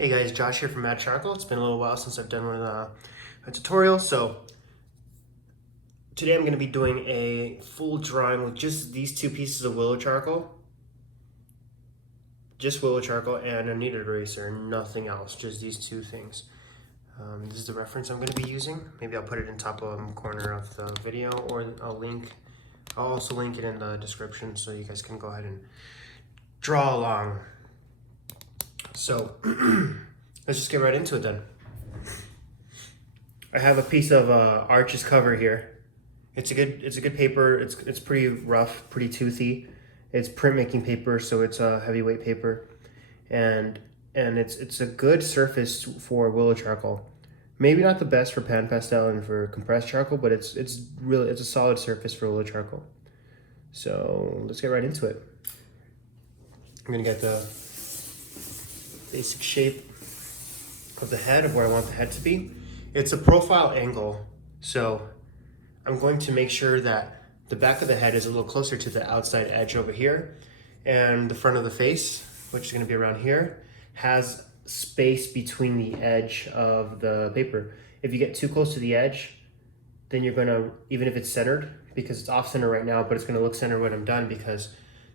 Hey guys, Josh here from Mad Charcoal. It's been a little while since I've done a tutorial, so today I'm going to be doing a full drawing with just these two pieces of willow charcoal. Just willow charcoal and a kneaded eraser, nothing else, just these two things. This is the reference I'm going to be using. Maybe I'll put it in top corner of the video, or I'll also link it in the description so you guys can go ahead and draw along. So let's just get right into it then. I have a piece of Arches cover here. It's a good paper. It's pretty rough, pretty toothy. It's printmaking paper, so it's a heavyweight paper, and it's a good surface for willow charcoal. Maybe not the best for pan pastel and for compressed charcoal, but it's a solid surface for willow charcoal. So let's get right into it. I'm gonna get the basic shape of the head, of where I want the head to be. It's a profile angle, so I'm going to make sure that the back of the head is a little closer to the outside edge over here, and the front of the face, which is going to be around here, has space between the edge of the paper. If you get too close to the edge, then you're going to, even if it's centered, because it's off center right now, but it's going to look centered when I'm done because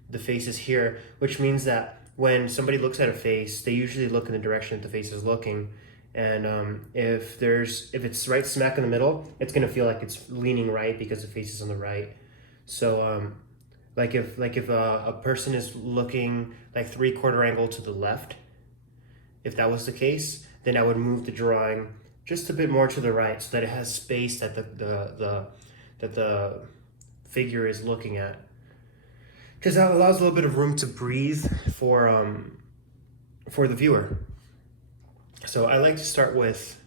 the face is here, which means that when somebody looks at a face, they usually look in the direction that the face is looking. And if it's right smack in the middle, it's gonna feel like it's leaning right because the face is on the right. So like if a person is looking like 3/4 angle to the left, if that was the case, then I would move the drawing just a bit more to the right so that it has space that the figure is looking at. Because that allows a little bit of room to breathe for the viewer. So I like to start with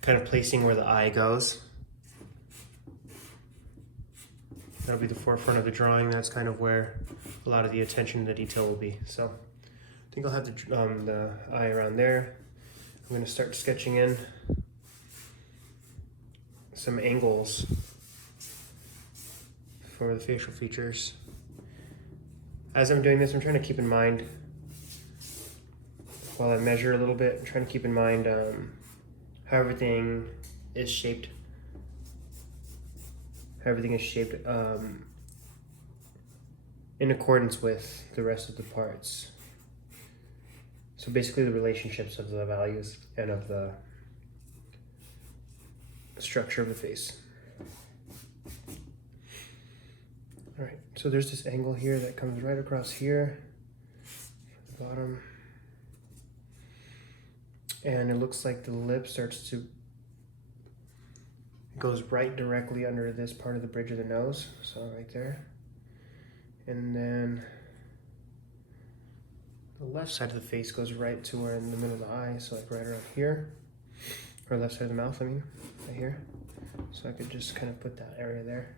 kind of placing where the eye goes. That'll be the forefront of the drawing. That's kind of where a lot of the attention to detail will be. So I think I'll have the eye around there. I'm going to start sketching in some angles for the facial features. As I'm doing this, I'm trying to keep in mind, while I measure a little bit, I'm trying to keep in mind how everything is shaped. How everything is shaped in accordance with the rest of the parts. So basically the relationships of the values and of the structure of the face. All right, so there's this angle here that comes right across here, at the bottom. And it looks like the lip goes right directly under this part of the bridge of the nose, so right there. And then the left side of the face goes right to where in the middle of the eye, so like right around here, or left side of the mouth, I mean, right here. So I could just kind of put that area there.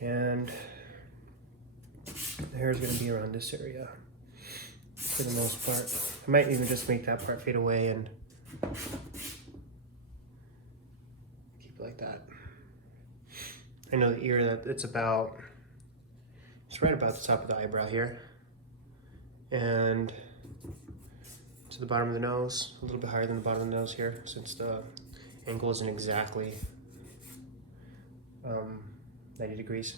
And the hair is going to be around this area for the most part. I might even just make that part fade away and keep it like that. I know the ear, that it's right about the top of the eyebrow here, and to the bottom of the nose, a little bit higher than the bottom of the nose here, since the angle isn't exactly 90 degrees.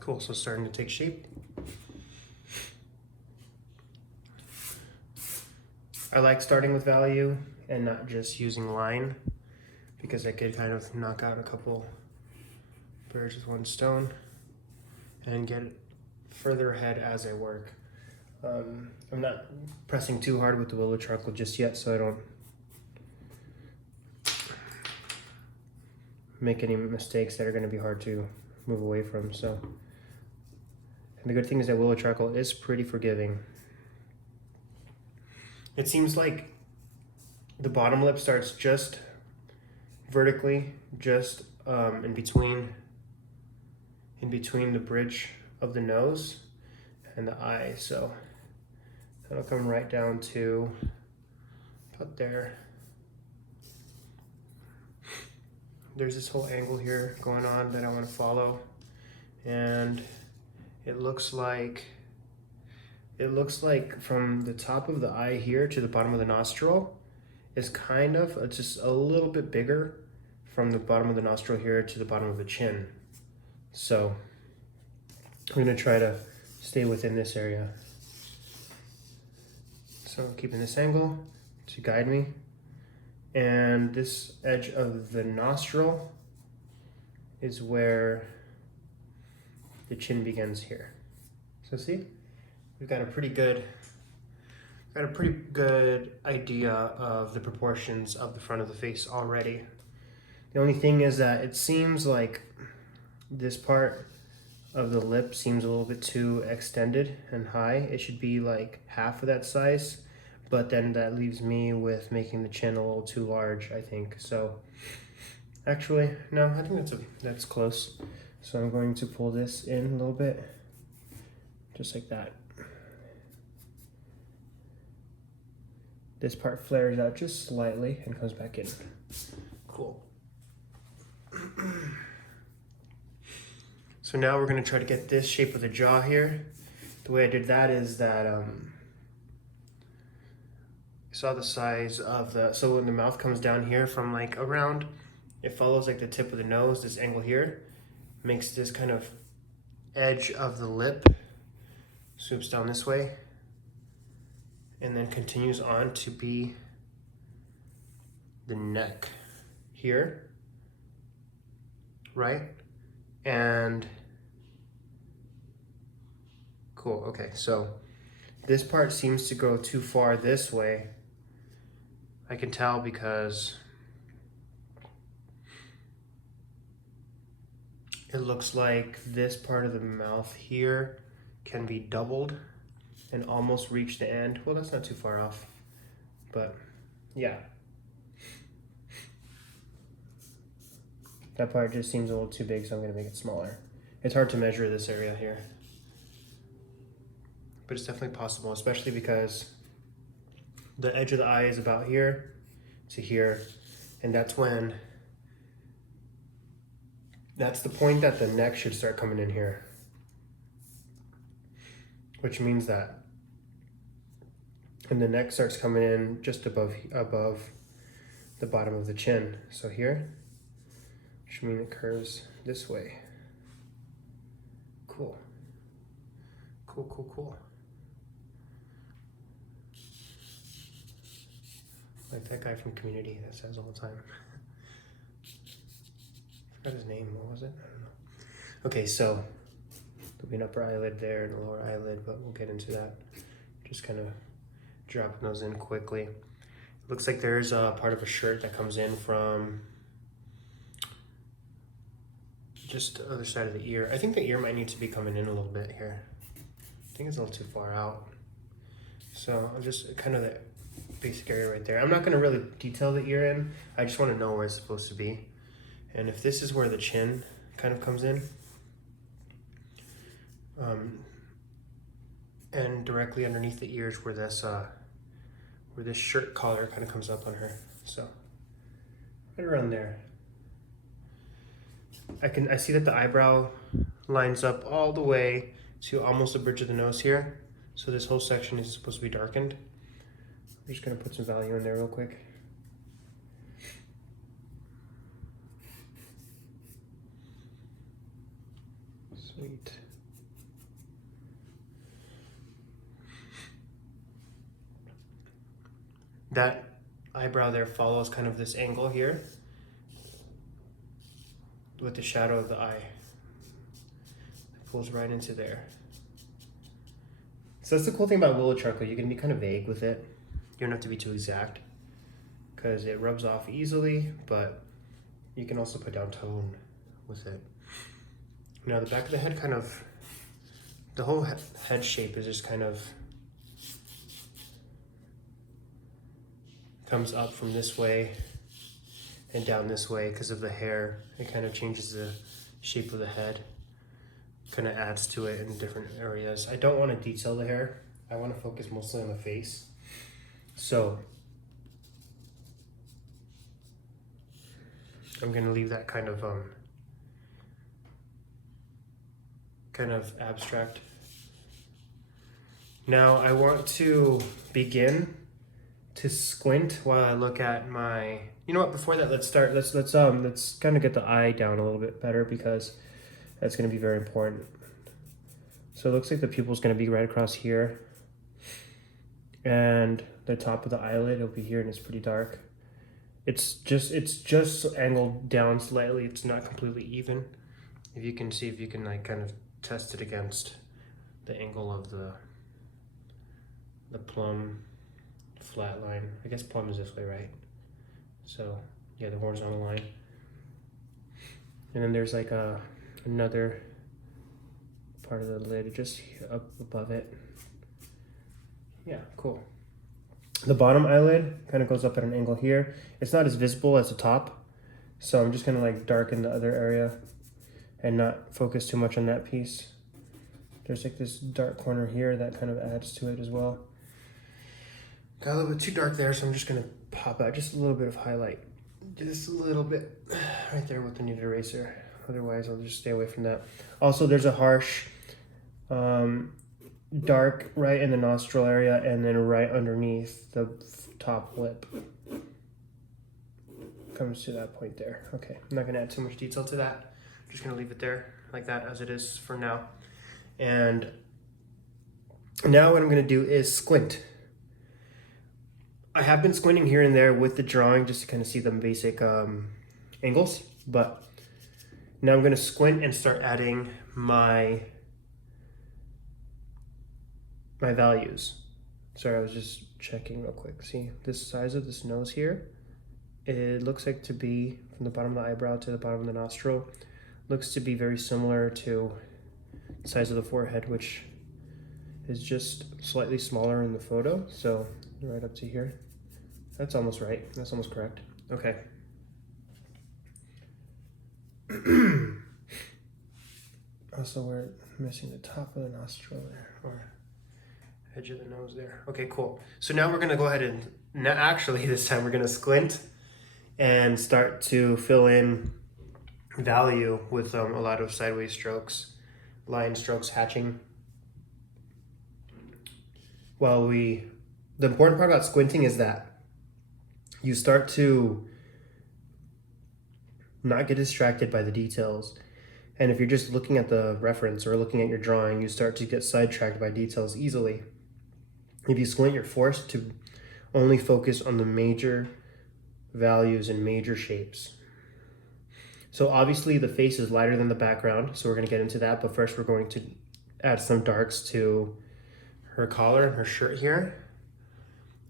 Cool, so it's starting to take shape. I like starting with value and not just using line, because I could kind of knock out a couple birds with one stone and get further ahead as I work. I'm not pressing too hard with the willow charcoal just yet, so I don't make any mistakes that are going to be hard to move away from. So, and the good thing is that willow charcoal is pretty forgiving. It seems like the bottom lip starts just vertically, just in between the bridge of the nose and the eye. So that'll come right down to about there. There's this whole angle here going on that I want to follow, and it looks like from the top of the eye here to the bottom of the nostril is kind of just a little bit bigger from the bottom of the nostril here to the bottom of the chin. So I'm gonna try to stay within this area. So I'm keeping this angle to guide me. And this edge of the nostril is where the chin begins here. So see, we've got a pretty good idea of the proportions of the front of the face already. The only thing is that it seems like this part of the lip seems a little bit too extended and high. It should be like half of that size, but then that leaves me with making the chin a little too large, I think. So actually, no, I think that's close. So I'm going to pull this in a little bit, just like that. This part flares out just slightly and comes back in. Cool. So now we're gonna try to get this shape of the jaw here. The way I did that is that you saw the size of so when the mouth comes down here from like around, it follows like the tip of the nose, this angle here, makes this kind of edge of the lip, swoops down this way, and then continues on to be the neck here, right? And cool, okay, so this part seems to go too far this way. I can tell because it looks like this part of the mouth here can be doubled and almost reach the end. Well, that's not too far off, but yeah. That part just seems a little too big, so I'm gonna make it smaller. It's hard to measure this area here, but it's definitely possible, especially because the edge of the eye is about here to here, and that's the point that the neck should start coming in here, which means that, and the neck starts coming in just above the bottom of the chin. So here, which means it curves this way. Cool. Cool, cool, cool. Like that guy from Community that says all the time. I forgot his name, what was it? I don't know. Okay, so there'll be an upper eyelid there and a lower eyelid, but we'll get into that. Just kind of dropping those in quickly. Looks like there's a part of a shirt that comes in from just the other side of the ear. I think the ear might need to be coming in a little bit here. I think it's a little too far out. So I'm just kind of the basic area right there. I'm not gonna really detail the ear in. I just wanna know where it's supposed to be. And if this is where the chin kind of comes in, and directly underneath the ears where this shirt collar kind of comes up on her. So right around there. I see that the eyebrow lines up all the way to almost the bridge of the nose here. So this whole section is supposed to be darkened. I'm just gonna put some value in there real quick. Sweet. That eyebrow there follows kind of this angle here with the shadow of the eye. It pulls right into there. So that's the cool thing about Willow charcoal. You can be kind of vague with it. You don't have to be too exact because it rubs off easily, but you can also put down tone with it. Now the back of the head kind of, the whole head shape is just kind of comes up from this way and down this way because of the hair. It kind of changes the shape of the head, kind of adds to it in different areas. I don't want to detail the hair. I want to focus mostly on the face. So I'm going to leave that kind of kind of abstract. Now I want to begin to squint while I look at my, you know what, before that, let's kind of get the eye down a little bit better, because that's going to be very important. So it looks like the pupil's going to be right across here, and the top of the eyelid will be here, and it's pretty dark. It's just angled down slightly. It's not completely even. If you can see, if you can like kind of test it against the angle of the plumb flat line. I guess plumb is this way, right? So yeah, the horizontal line. And then there's like another part of the lid just up above it. Yeah, cool. The bottom eyelid kind of goes up at an angle here. It's not as visible as the top, so I'm just gonna like darken the other area and not focus too much on that piece. There's like this dark corner here that kind of adds to it as well. Got a little bit too dark there, so I'm just gonna pop out just a little bit of highlight. Just a little bit right there with the kneaded eraser. Otherwise, I'll just stay away from that. Also, there's a harsh dark right in the nostril area, and then right underneath the top lip. Comes to that point there. Okay, I'm not gonna add too much detail to that. I'm just gonna leave it there like that as it is for now. And now what I'm gonna do is squint. I have been squinting here and there with the drawing just to kind of see the basic angles, but now I'm gonna squint and start adding my values. Sorry, I was just checking real quick. See this size of this nose here? It looks like to be from the bottom of the eyebrow to the bottom of the nostril. Looks to be very similar to the size of the forehead, which is just slightly smaller in the photo. So right up to here. That's almost right. That's almost correct. Okay. Also, we're missing the top of the nostril there, or edge of the nose there. Okay, cool. So now we're gonna go ahead and, actually this time we're gonna squint and start to fill in value with a lot of sideways strokes, line strokes, hatching. The important part about squinting is that you start to not get distracted by the details. And if you're just looking at the reference or looking at your drawing, you start to get sidetracked by details easily. If you squint, you're forced to only focus on the major values and major shapes. So obviously the face is lighter than the background, so we're gonna get into that, but first we're going to add some darks to her collar and her shirt here,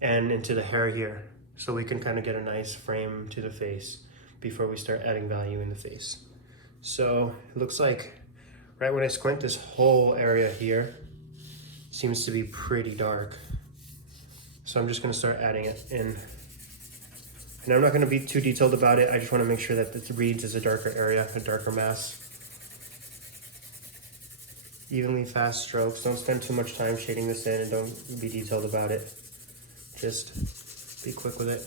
and into the hair here, so we can kind of get a nice frame to the face before we start adding value in the face. So it looks like right when I squint, this whole area here seems to be pretty dark. So I'm just gonna start adding it in. And I'm not gonna be too detailed about it. I just wanna make sure that it reads as a darker area, a darker mass. Evenly fast strokes. Don't spend too much time shading this in, and don't be detailed about it. Just be quick with it.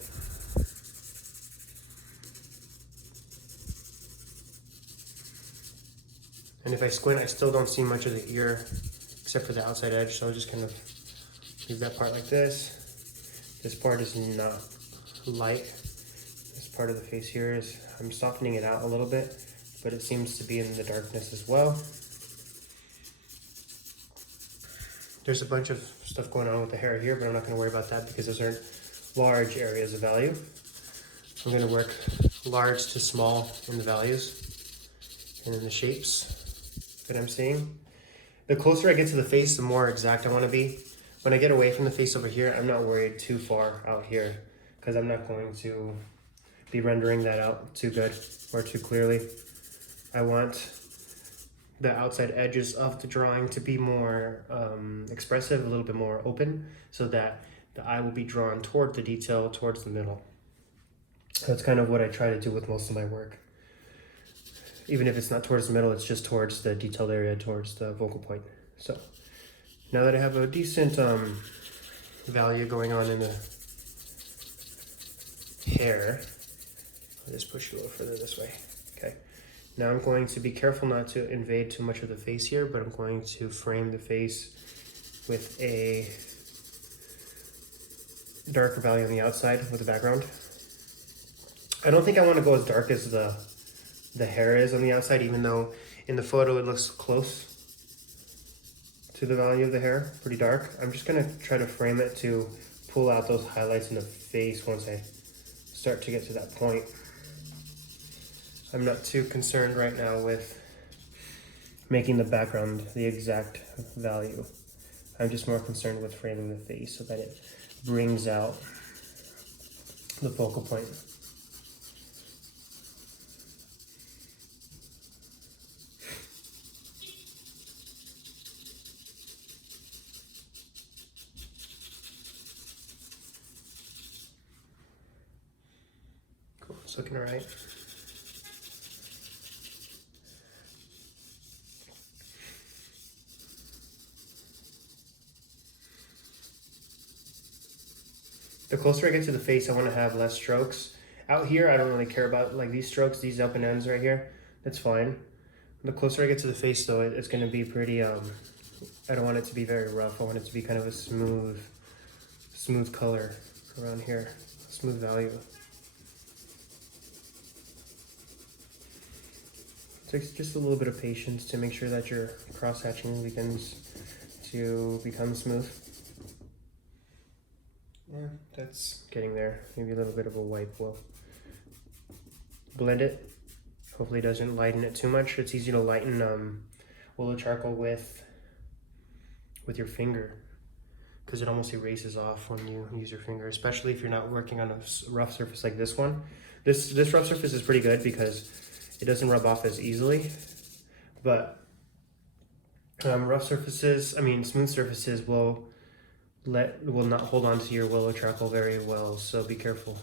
And if I squint, I still don't see much of the ear except for the outside edge, so I'll just kind of leave that part like this. This part is not light. This part of the face here is, I'm softening it out a little bit, but it seems to be in the darkness as well. There's a bunch of stuff going on with the hair here, but I'm not going to worry about that because those aren't large areas of value. I'm going to work large to small in the values and in the shapes that I'm seeing. The closer I get to the face, the more exact I want to be. When I get away from the face over here, I'm not worried too far out here because I'm not going to be rendering that out too good or too clearly. I want the outside edges of the drawing to be more expressive, a little bit more open, so that the eye will be drawn toward the detail, towards the middle. That's kind of what I try to do with most of my work. Even if it's not towards the middle, it's just towards the detailed area, towards the focal point. So now that I have a decent value going on in the hair, I'll just push you a little further this way. Okay. Now I'm going to be careful not to invade too much of the face here, but I'm going to frame the face with a darker value on the outside with the background. I don't think I want to go as dark as the hair is on the outside, even though in the photo it looks close to the value of the hair, pretty dark. I'm just gonna try to frame it to pull out those highlights in the face once I start to get to that point. I'm not too concerned right now with making the background the exact value. I'm just more concerned with framing the face so that it brings out the focal point. Cool, it's looking all right. The closer I get to the face, I want to have less strokes. Out here, I don't really care about like these strokes, these up and ends right here. That's fine. The closer I get to the face though, it's going to be pretty, I don't want it to be very rough. I want it to be kind of a smooth color around here, smooth value. It takes just a little bit of patience to make sure that your cross-hatching begins to become smooth. Yeah, that's getting there. Maybe a little bit of a wipe will blend it. Hopefully it doesn't lighten it too much. It's easy to lighten Willow charcoal with your finger because it almost erases off when you use your finger, especially if you're not working on a rough surface like this one. This rough surface is pretty good because it doesn't rub off as easily, but rough surfaces, I mean smooth surfaces will not hold on to your Willow charcoal very well, so be careful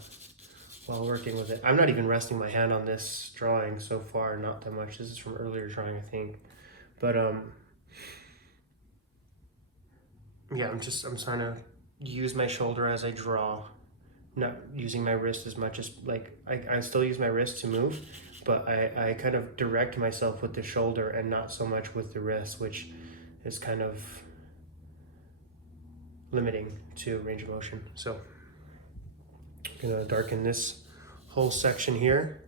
while working with it. I'm not even resting my hand on this drawing so far, not that much. This is from earlier drawing, I think. But yeah, I'm trying to use my shoulder as I draw, not using my wrist as much as, like, I still use my wrist to move, but I kind of direct myself with the shoulder and not so much with the wrist, which is kind of limiting to range of motion. So I'm gonna darken this whole section here.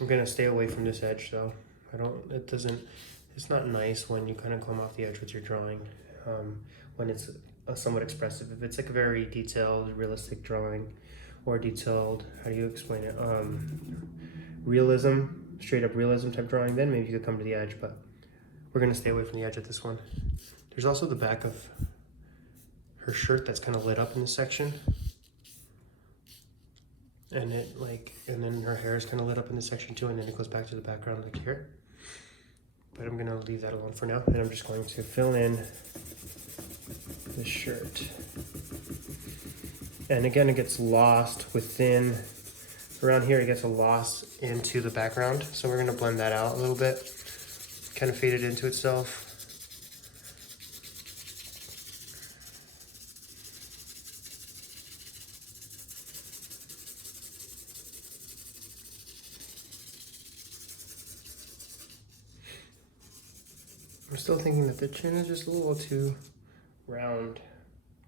I'm gonna stay away from this edge though. It's not nice when you kind of come off the edge with your drawing, when it's somewhat expressive. If it's like a very detailed, realistic drawing, or detailed, how do you explain it? Realism, straight up realism type drawing, then maybe you could come to the edge, but we're gonna stay away from the edge of this one. There's also the back of her shirt that's kind of lit up in this section. And then her hair is kind of lit up in this section too, and then it goes back to the background like here. But I'm gonna leave that alone for now, and I'm just going to fill in the shirt. And again, it gets lost within, around here it gets lost into the background. So we're gonna blend that out a little bit, kind of fade it into itself. I'm still thinking that the chin is just a little too round,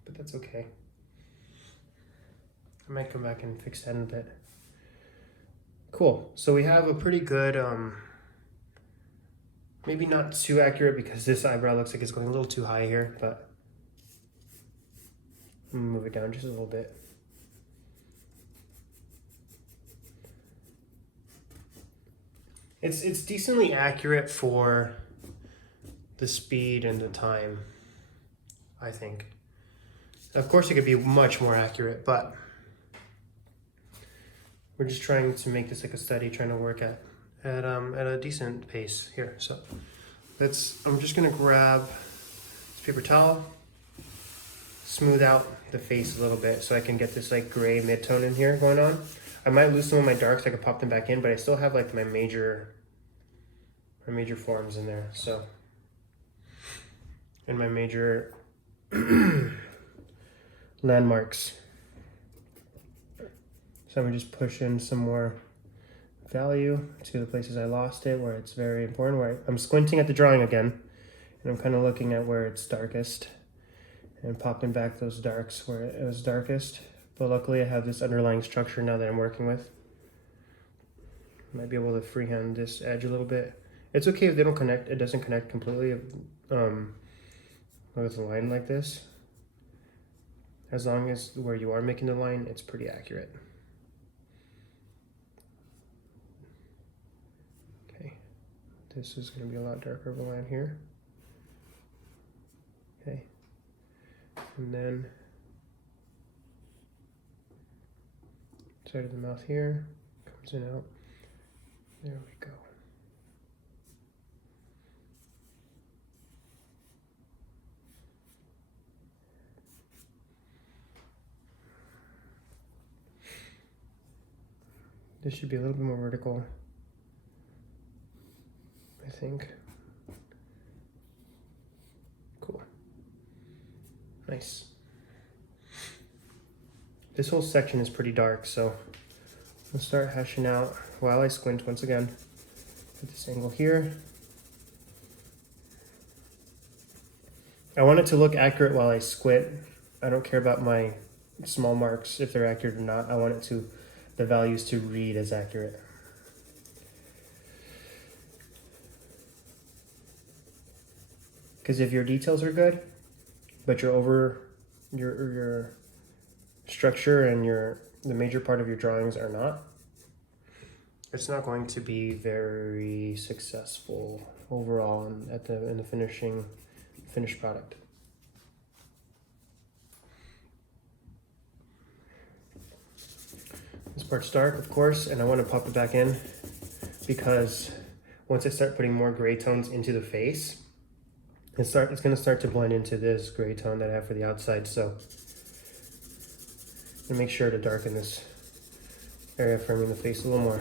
but that's okay. I might come back and fix that in a bit. Cool, so we have a pretty good, maybe not too accurate because this eyebrow looks like it's going a little too high here, but I'm gonna move it down just a little bit. It's decently accurate for the speed and the time, I think. Of course it could be much more accurate, but we're just trying to make this like a study, trying to work at a decent pace here. So I'm just gonna grab this paper towel, smooth out the face a little bit so I can get this like gray mid-tone in here going on. I might lose some of my darks, I could pop them back in, but I still have like my major forms in there, so. And my major landmarks. So I'm gonna just push in some more value to the places I lost it, where it's very important, where I'm squinting at the drawing again, and I'm kind of looking at where it's darkest and popping back those darks where it was darkest. But luckily I have this underlying structure now that I'm working with. Might be able to freehand this edge a little bit. It's okay if they don't connect, it doesn't connect completely with a line like this. As long as where you are making the line, it's pretty accurate. Okay, this is going to be a lot darker of a line here. Okay, and then side of the mouth here, comes in out. There we go. This should be a little bit more vertical, I think. Cool. Nice. This whole section is pretty dark, so I'll start hashing out while I squint once again at this angle here. I want it to look accurate while I squint. I don't care about my small marks, if they're accurate or not. I want it to, the values to read as accurate. Because if your details are good, but your structure and the major part of your drawings are not, it's not going to be very successful overall in the finished product. This part's dark, of course, and I want to pop it back in because once I start putting more gray tones into the face, it's going to start to blend into this gray tone that I have for the outside. So I'm gonna make sure to darken this area framing the face a little more.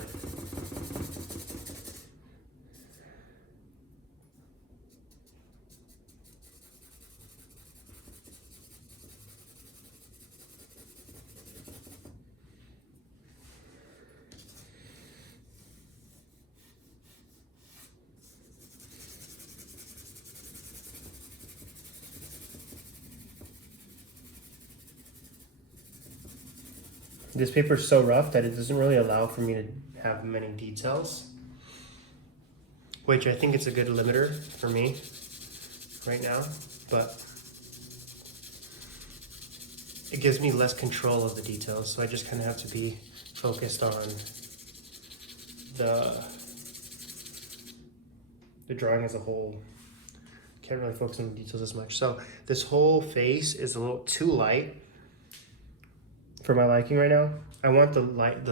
This paper is so rough that it doesn't really allow for me to have many details, which I think it's a good limiter for me right now, but it gives me less control of the details, so I just kind of have to be focused on the drawing as a whole. Can't really focus on the details as much. So this whole face is a little too light for my liking right now. I want the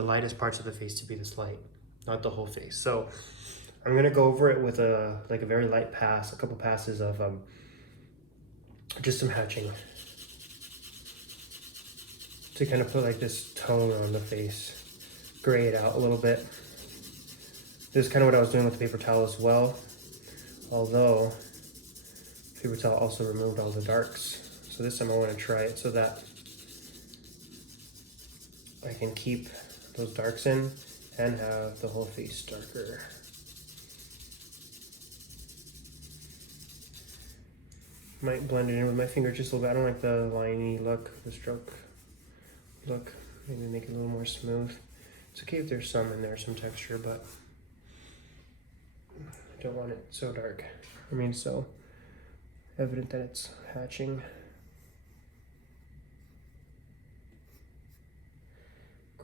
lightest parts of the face to be this light, not the whole face. So I'm gonna go over it with a very light pass, a couple passes of just some hatching to kind of put like this tone on the face, gray it out a little bit. This is kind of what I was doing with the paper towel as well, although paper towel also removed all the darks. So this time I want to try it so that I can keep those darks in and have the whole face darker. Might blend it in with my finger just a little bit. I don't like the liney look, the stroke look. Maybe make it a little more smooth. It's okay if there's some in there, some texture, but I don't want it so dark. I mean, so evident that it's hatching.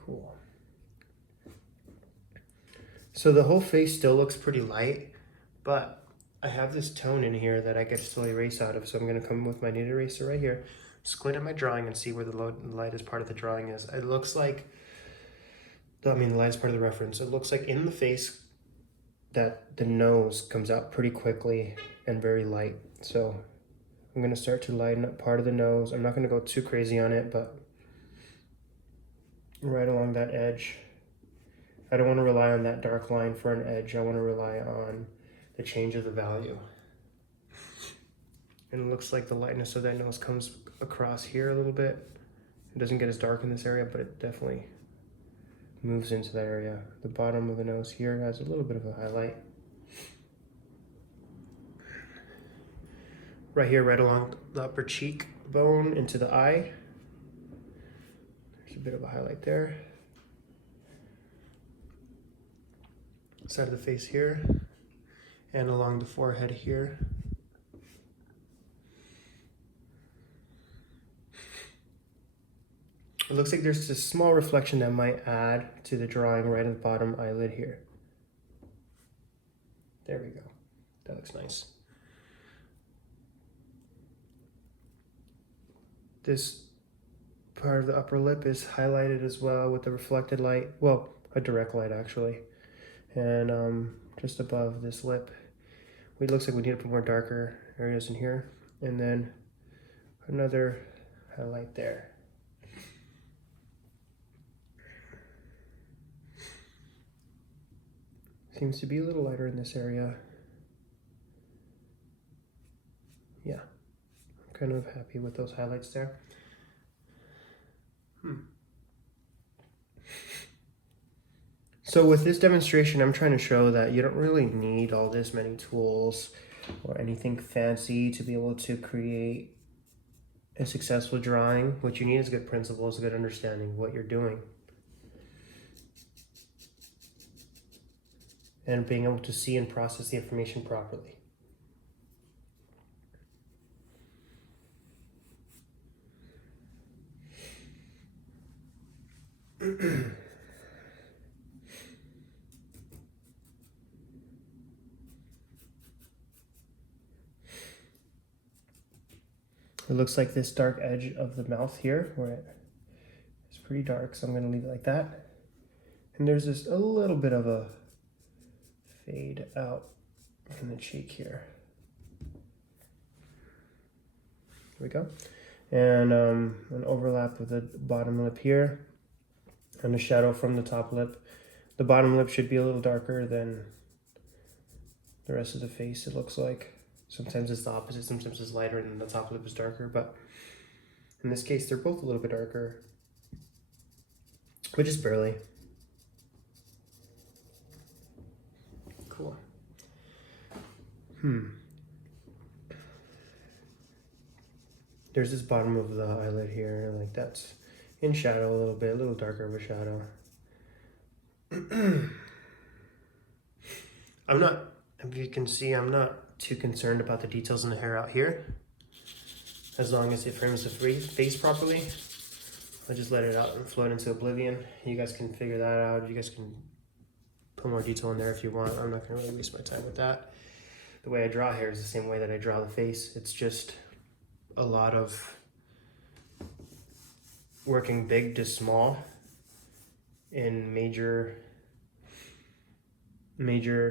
Cool. So the whole face still looks pretty light, but I have this tone in here that I get to slowly erase out of. So I'm going to come with my kneaded eraser right here, squint at my drawing and see where the lightest part of the drawing is. It looks like, the lightest part of the reference. It looks like in the face that the nose comes out pretty quickly and very light. So I'm going to start to lighten up part of the nose. I'm not going to go too crazy on it, but right along that edge. I don't want to rely on that dark line for an edge. I want to rely on the change of the value. And it looks like the lightness of that nose comes across here a little bit. It doesn't get as dark in this area, but it definitely moves into that area. The bottom of the nose here has a little bit of a highlight. Right here, right along the upper cheek bone into the eye. There's a bit of a highlight there. Side of the face here, and along the forehead here. It looks like there's a small reflection that might add to the drawing right at the bottom eyelid here. There we go. That looks nice. This part of the upper lip is highlighted as well with the reflected light. Well, a direct light actually. And just above this lip, it looks like we need to put more darker areas in here. And then another highlight there. Seems to be a little lighter in this area. Yeah, I'm kind of happy with those highlights there. So with this demonstration, I'm trying to show that you don't really need all this many tools or anything fancy to be able to create a successful drawing. What you need is good principles, good understanding of what you're doing, and being able to see and process the information properly. It looks like this dark edge of the mouth here, where it's pretty dark, so I'm going to leave it like that. And there's just a little bit of a fade out in the cheek here. There we go. And an overlap with the bottom lip here, and a shadow from the top lip. The bottom lip should be a little darker than the rest of the face, it looks like. Sometimes it's the opposite, sometimes it's lighter and the top lip is darker, but in this case, they're both a little bit darker, but just barely. Cool. There's this bottom of the eyelid here, like that's in shadow a little bit, a little darker of a shadow. If you can see, I'm not too concerned about the details in the hair out here. As long as it frames the face properly, I'll just let it out and float into oblivion. You guys can figure that out. You guys can put more detail in there if you want. I'm not gonna really waste my time with that. The way I draw hair is the same way that I draw the face. It's just a lot of working big to small in major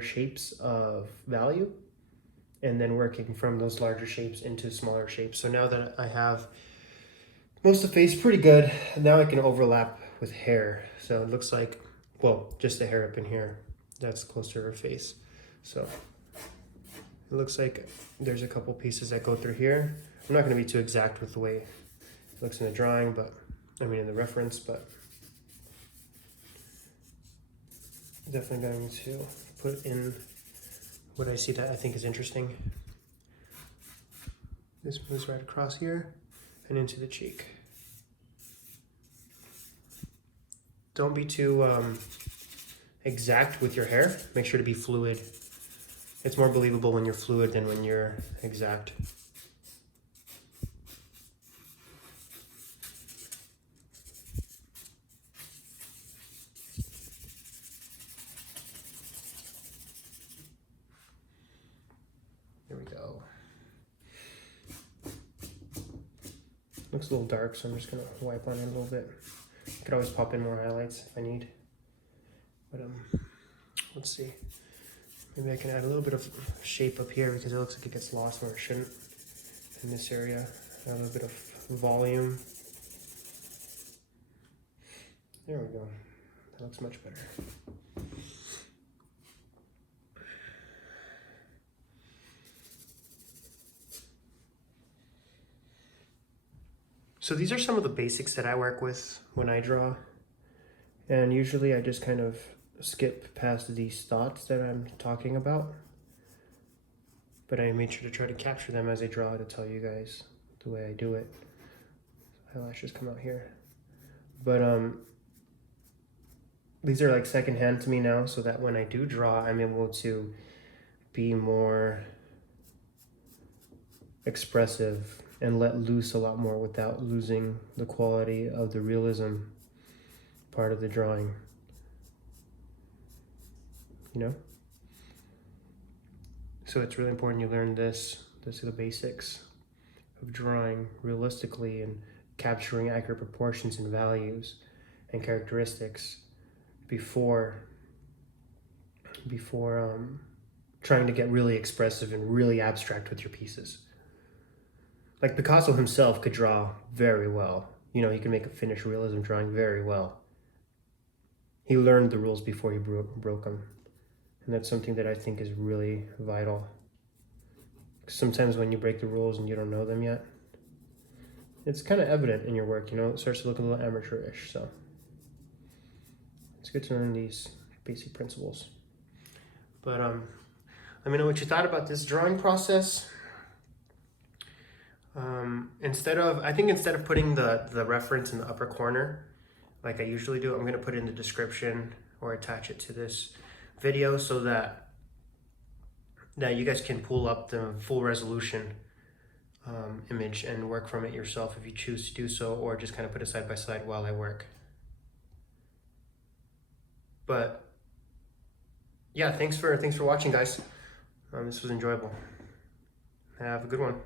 shapes of value, and then working from those larger shapes into smaller shapes. So now that I have most of the face pretty good, now I can overlap with hair. So it looks like, well, just the hair up in here, that's close to her face. So it looks like there's a couple pieces that go through here. I'm not going to be too exact with the way it looks in the drawing, but I mean in the reference, but definitely going to put in what I see that I think is interesting. This moves right across here and into the cheek. Don't be too exact with your hair. Make sure to be fluid. It's more believable when you're fluid than when you're exact. There we go. Looks a little dark, so I'm just gonna wipe on it a little bit. I could always pop in more highlights if I need. But let's see. Maybe I can add a little bit of shape up here because it looks like it gets lost where it shouldn't in this area. Add a little bit of volume. There we go. That looks much better. So these are some of the basics that I work with when I draw. And usually I just kind of skip past these thoughts that I'm talking about. But I made sure to try to capture them as I draw to tell you guys the way I do it. Eyelashes come out here. But these are like secondhand to me now, so that when I do draw, I'm able to be more expressive and let loose a lot more without losing the quality of the realism part of the drawing. You know? So it's really important you learn this. This are the basics of drawing realistically and capturing accurate proportions and values and characteristics before trying to get really expressive and really abstract with your pieces. Like Picasso himself could draw very well. You know, he could make a finished realism drawing very well. He learned the rules before he broke them. And that's something that I think is really vital. Sometimes when you break the rules and you don't know them yet, it's kind of evident in your work, you know, it starts to look a little amateurish, so it's good to learn these basic principles. But let me know what you thought about this drawing process. Instead of putting the reference in the upper corner, like I usually do, I'm going to put it in the description or attach it to this video so that you guys can pull up the full resolution image and work from it yourself if you choose to do so, or just kind of put it side by side while I work. But yeah, thanks for watching, guys. This was enjoyable. Have a good one.